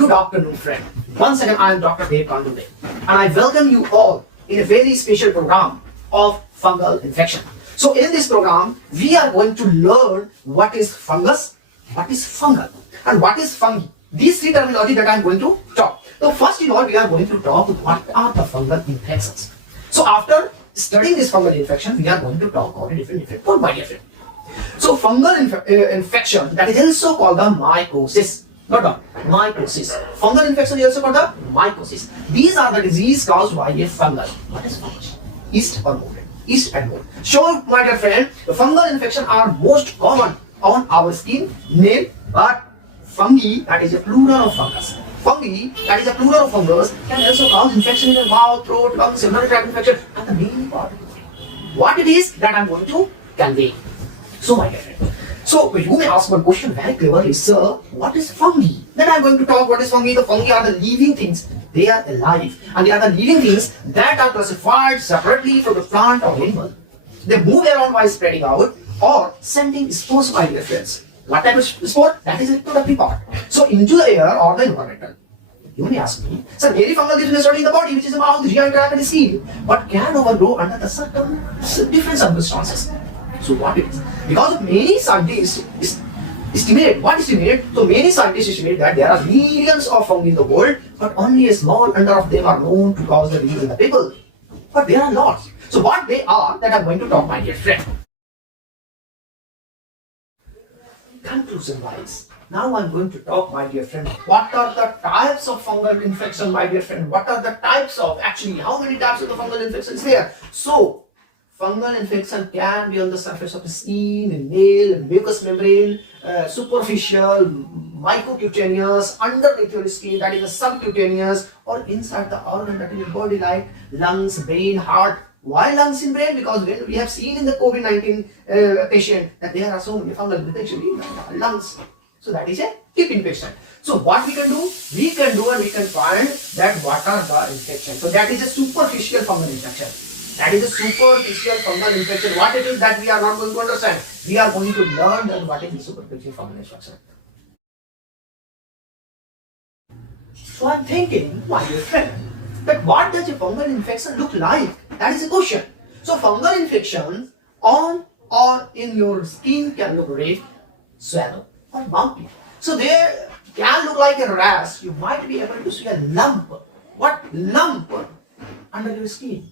Good afternoon, friend. Once again, I am Dr. Dev Kandule, and I welcome you all in a very special program of fungal infection. So, in this program, we are going to learn what is fungus, what is fungal, and what is fungi. These three terminology that I am going to talk. So, first of all, we are going to talk what are the fungal infections. So, after studying this fungal infection, we are going to talk about a different effect for my dear friend. So, fungal infection, that is also called the mycosis. Not the mycosis. Fungal infection is also called the mycosis. These are the disease caused by a fungus. What is fungus? Yeast or mold? Yeast and mold. So, my dear friend, the fungal infection are most common on our skin, nail, but fungi, that is a plural of fungus. Fungi, that is a plural of fungus, can also cause infection in your mouth, throat, lungs, urinary tract infection, and the main part. What it is that I am going to convey. So, my dear friend, so you may ask one question very cleverly, sir, what is fungi? Then I am going to talk what is fungi. The fungi are the living things. They are alive, and they are the living things that are classified separately from the plant or animal. They move around while spreading out or sending spores, my dear friends. What type of spore? That is a reproductive part. So into the air or the environment. You may ask me, sir, daily fungal lives naturally in the body, which is the mouth, GI tract, and skin, but can overgrow under the certain different circumstances. So what it is? Because many scientists estimate, what estimate? So many scientists estimate that there are millions of fungi in the world, but only a small number of them are known to cause the disease in the people. But there are lots. So what they are, that I'm going to talk, my dear friend. Conclusion wise, now I'm going to talk, my dear friend, what are the types of fungal infection, my dear friend? What are the types of, actually, how many types of the fungal infection is there? So, fungal infection can be on the surface of the skin, nail, mucous membrane, superficial, mycocutaneous, underneath your skin, that is the subcutaneous, or inside the organ that is your body, like lungs, brain, heart. Why lungs and brain? Because when we have seen in the COVID-19 patient that there are so many fungal infections in the lungs. So that is a deep infection. So what we can do? We can do and we can find that what are the infections. So that is a superficial fungal infection. That is a superficial fungal infection. What it is that we are not going to understand. We are going to learn that what is the superficial fungal infection. So I am thinking, my dear friend, that what does a fungal infection look like? That is a question. So fungal infections on or in your skin can look red, swallow, or bumpy. So they can look like a rash. You might be able to see a lump. What lump under your skin?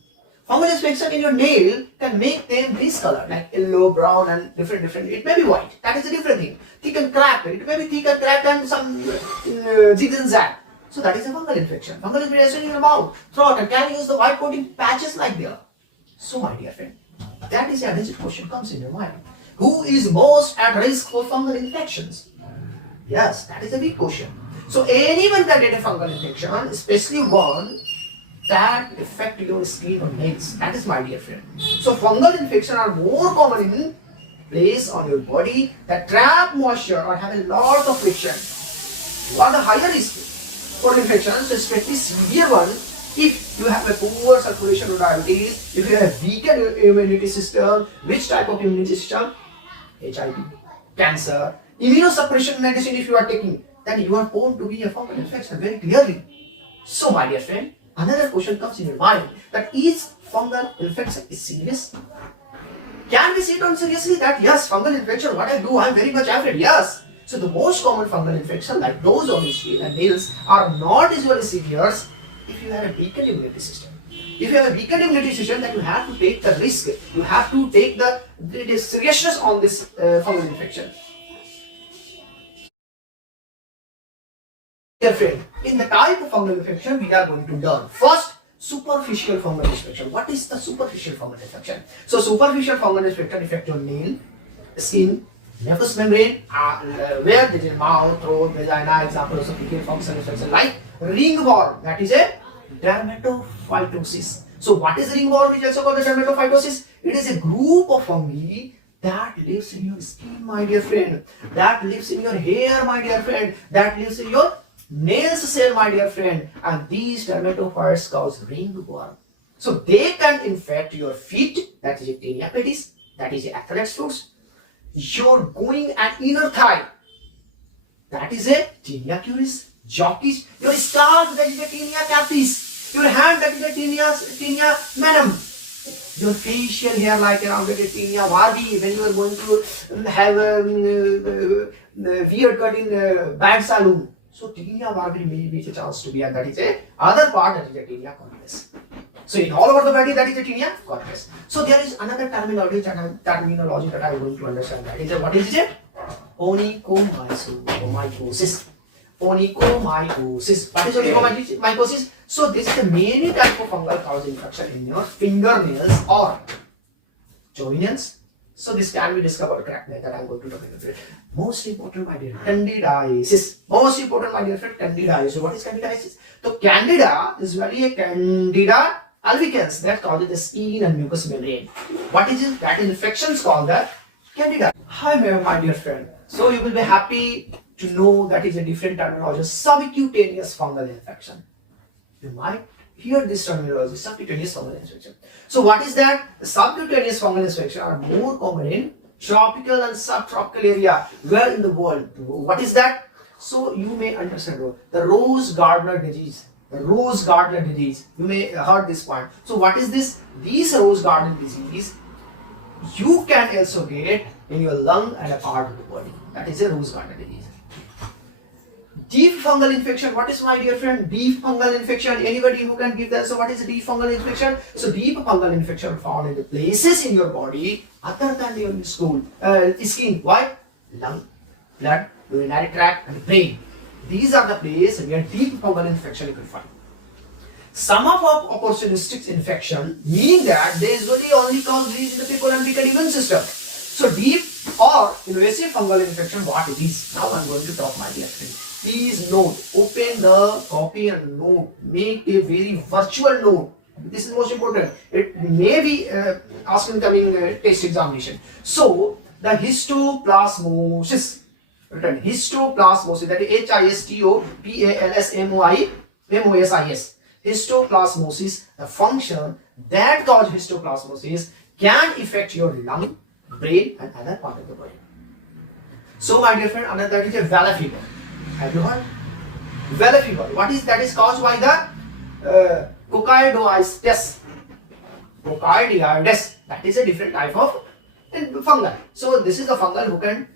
Fungal infection in your nail can make them this color, like yellow, brown, and different. It may be white. That is a different thing. Thick and cracked. It may be thick and cracked and some zig and zag. So that is a fungal infection. Fungal infection in your mouth, throat, and can use the white coating patches like there. So my dear friend, that is a legit question comes in your mind. Who is most at risk for fungal infections? Yes, that is a big question. So anyone can get a fungal infection, especially one that affect your skin or nails. That is my dear friend. So fungal infections are more common in place on your body that trap moisture or have a lot of friction. What the higher risk for infections, especially severe one, if you have a poor circulation or diabetes, if you have a weakened immunity system, which type of immunity system? HIV, cancer, immunosuppression medicine if you are taking, then you are prone to be a fungal infection very clearly. So my dear friend, another question comes in your mind, that is fungal infection is serious? Can we sit on seriously that yes, fungal infection, what I do, I am very much afraid, yes. So the most common fungal infection like those on the skin and nails are not usually severe if you have a weakened immunity system. If you have a weakened immunity system, then you have to take the risk. You have to take the seriousness on this fungal infection. Dear friend, in the type of fungal infection, we are going to learn. First, superficial fungal infection. What is the superficial fungal infection? So superficial fungal infection affect your nail, skin, mucous membrane, where there is mouth, throat, vagina. Examples of fecal fungal infection like ringworm, that is a dermatophytosis. So what is ringworm, which is also called the dermatophytosis? It is a group of fungi that lives in your skin, my dear friend, that lives in your hair, my dear friend, that lives in your nails cell, my dear friend, and these dermatophytes cause ringworm. So they can infect your feet, that is a tinea pedis, that is a athlete's foot, your going and inner thigh, that is a tinea curis, Jockeys, your scalp, that is the tinea capitis, your hand, that is the tinea manum, your facial hair like around the tinea varvi, when you are going to have a weird cut in bad saloon. So tinea varvi may be a chance to be, and that is a other part, that is the tinea corporis. So in all over the body, that is the tinea corporis. So there is another terminology that I'm going to understand. That is what is it? Onychomycosis. Onychomycosis. What is onychomycosis? So this is the main type of fungal cause infection in your fingernails or toenails. So this can be discovered correctly, that I am going to talk about it. Most important, my dear, candidiasis. Most important, my dear friend, candidiasis. What is candidiasis? So candida is really a candida albicans that causes the skin and mucous membrane. What is it? That infection is called the candida. Hi, my dear friend. So you will be happy to know that is a different terminology, subcutaneous fungal infection. You might hear this terminology, subcutaneous fungal infection. So what is that? The subcutaneous fungal infection are more common in tropical and subtropical area where in the world. What is that? So you may understand the Rose Gardner disease. The Rose Gardner disease. You may have heard this point. So what is this? These Rose Gardner disease you can also get in your lung and a part of the body. That is a Rose Gardner disease. Deep fungal infection. What is, my dear friend? Deep fungal infection. Anybody who can give that? So what is a deep fungal infection? So deep fungal infection found in the places in your body other than your skin. Why? Lung, blood, urinary tract, and the brain. These are the places where deep fungal infection you can find. Some of opportunistic infection, meaning that they usually only cause disease in the people and weaken immune system. So deep or invasive fungal infection, what it is? Now I am going to talk, my dear friend. Please note, open the copy and note, make a very virtual note. This is most important. It may be asked in coming test examination. So the histoplasmosis, written histoplasmosis, that is histoplasmosis. Histoplasmosis, the function that cause histoplasmosis can affect your lung, brain, and other part of the body. So my dear friend, another that is a valley fever. Have you heard? Valley fever. What is that? Is caused by the coccidioides. Coccidioides. That is a different type of fungal. So this is the fungal who can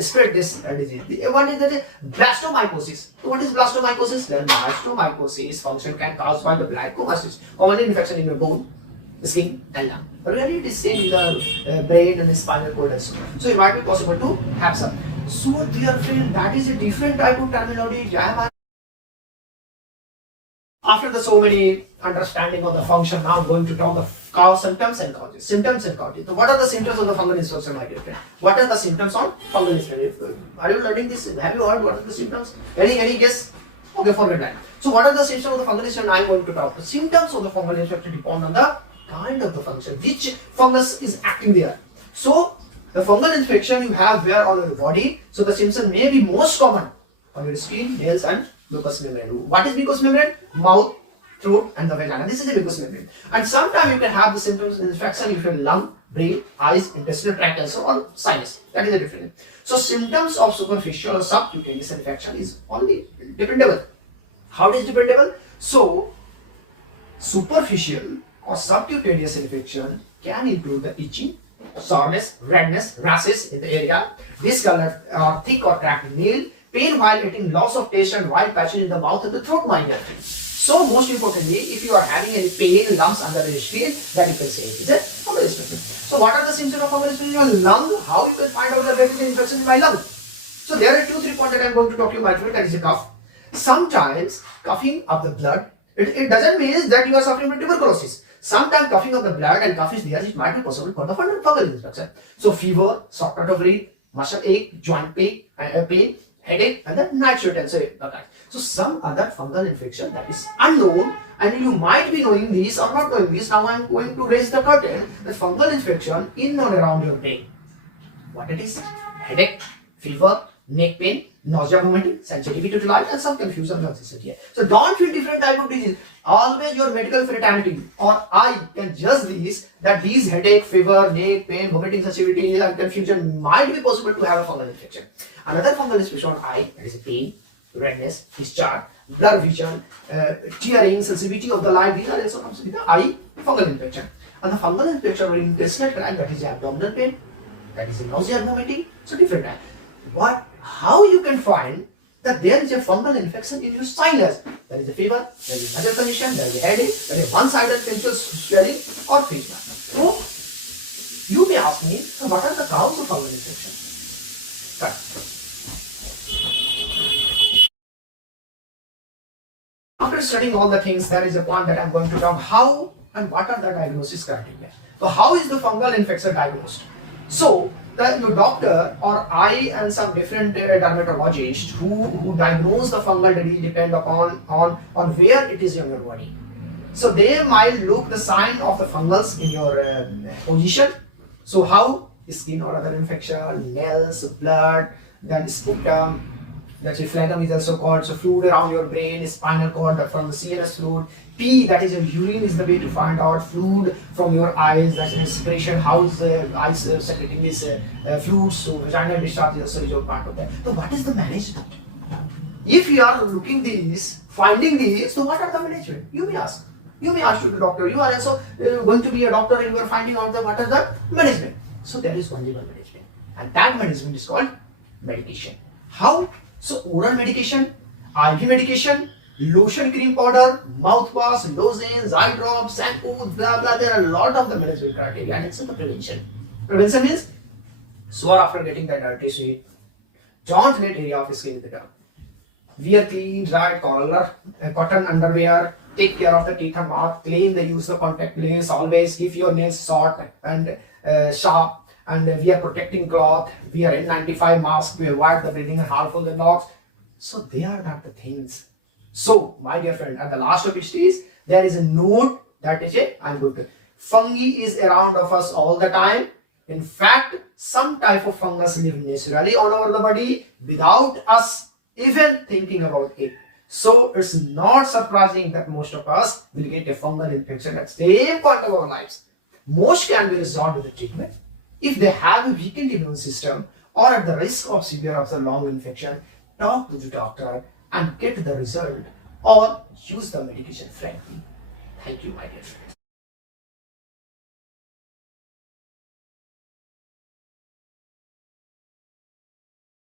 spread this disease. One is that blastomycosis. So what is blastomycosis? The blastomycosis function can cause by the blastocysts, common infection in your bone, skin, and lung. Really, it is same with the brain and the spinal cord and so on. So it might be possible to have some. So dear friend, that is a different type of terminology. After the so many understanding of the function, now I'm going to talk of cause, symptoms and causes. Symptoms and causes. So what are the symptoms of the fungal infection, my dear friend? What are the symptoms of fungal infection? Are you learning this? Have you heard what are the symptoms? Any guess? Okay, forget that. So what are the symptoms of the fungal infection? I'm going to talk. The symptoms of the fungal infection depend on the kind of the function, which fungus is acting there. So the fungal infection you have where on your body, so the symptoms may be most common on your skin, nails, and mucous membrane. What is mucous membrane? Mouth, throat, and the vagina. This is the mucous membrane. And sometimes you can have the symptoms of infection in your lung, brain, eyes, intestinal tract, and so on, sinus. That is the difference. So symptoms of superficial or subcutaneous infection is only dependable. How is dependable? So superficial or subcutaneous infection can include the itching, soreness, redness, rashes in the area, discolored or thick or cracked nail, pain while eating, loss of taste, and white patches in the mouth and the throat, my dear friend. So most importantly, if you are having any pain, lumps under the skin, that you can say it is a fungal infection. So what are the symptoms of fungal infection in your lung? How you can find out that there is an infection in my lung? So there are 2-3 points that I am going to talk to you, my friend. That is a cough. Sometimes coughing of the blood, it doesn't mean that you are suffering from tuberculosis. Sometimes coughing of the blood and cough is there, it might be possible for the fungal infection. So fever, shortness of breath, muscle ache, joint pain, headache, and the night sweat and so on. So some other fungal infection that is unknown, and you might be knowing this or not knowing this. Now I am going to raise the curtain. The fungal infection in or around your brain. What it is? Headache, fever, neck pain, nausea, vomiting, sensitivity to light, and some confusion of this here. So don't feel different type of disease. Always your medical fraternity or I can judge this, that these headache, fever, neck pain, vomiting, sensitivity, and confusion might be possible to have a fungal infection. Another fungal infection on eye, that is a pain, redness, discharge, blur vision, tearing, sensitivity of the light. These are also comes with the eye fungal infection. And the fungal infection in intestinal tract, that is abdominal pain, that is nausea and vomiting. So different type. What? How you can find that there is a fungal infection in your sinus? There is a fever, there is another condition, there is a headache, there is one-sided facial swelling or face mask. So you may ask me, so what are the causes of fungal infection? Correct. After studying all the things, there is a point that I am going to talk how and what are the diagnosis criteria. So how is the fungal infection diagnosed? So your doctor or I and some different dermatologists who diagnose the fungal disease depend upon on where it is in your body. So they might look the sign of the fungals in your position. So how? Skin or other infection, nails, blood, then sputum. That's phlegm is also called. So fluid around your brain, spinal cord from the CNS fluid. P, that is your urine, is the way to find out. Fluid from your eyes, that's an expression. How is the eyes secreting this fluid? So vaginal discharge is also part of that. So what is the management? If you are looking these, finding these, so what are the management? You may ask. You may ask to the doctor. You are also going to be a doctor and you are finding out what is the management. So there is only one management. And that management is called medication. How? So oral medication, IV medication, lotion, cream powder, mouthwash, lozenges, eye drops, shampoo, blah blah. There are a lot of the management criteria, and it's the prevention. Prevention means swore after getting that dirty sweat. Don't let area of skin in the dark. Wear clean, dry collar, cotton underwear. Take care of the teeth and mouth. Clean the use of contact lens. Always keep your nails short and sharp. And wear protecting cloth, wear N95 mask, we avoid the breathing and harmful the dogs. So they are not the things. So my dear friend, at the last of it is, there is a note that is I'm going to. Fungi is around of us all the time. In fact, some type of fungus live naturally on our body without us even thinking about it. So it's not surprising that most of us will get a fungal infection at the same point of our lives. Most can be resolved with the treatment. If they have a weakened immune system or at the risk of severe of the long infection, talk to the doctor and get the result or use the medication frankly. Thank you, my dear friends.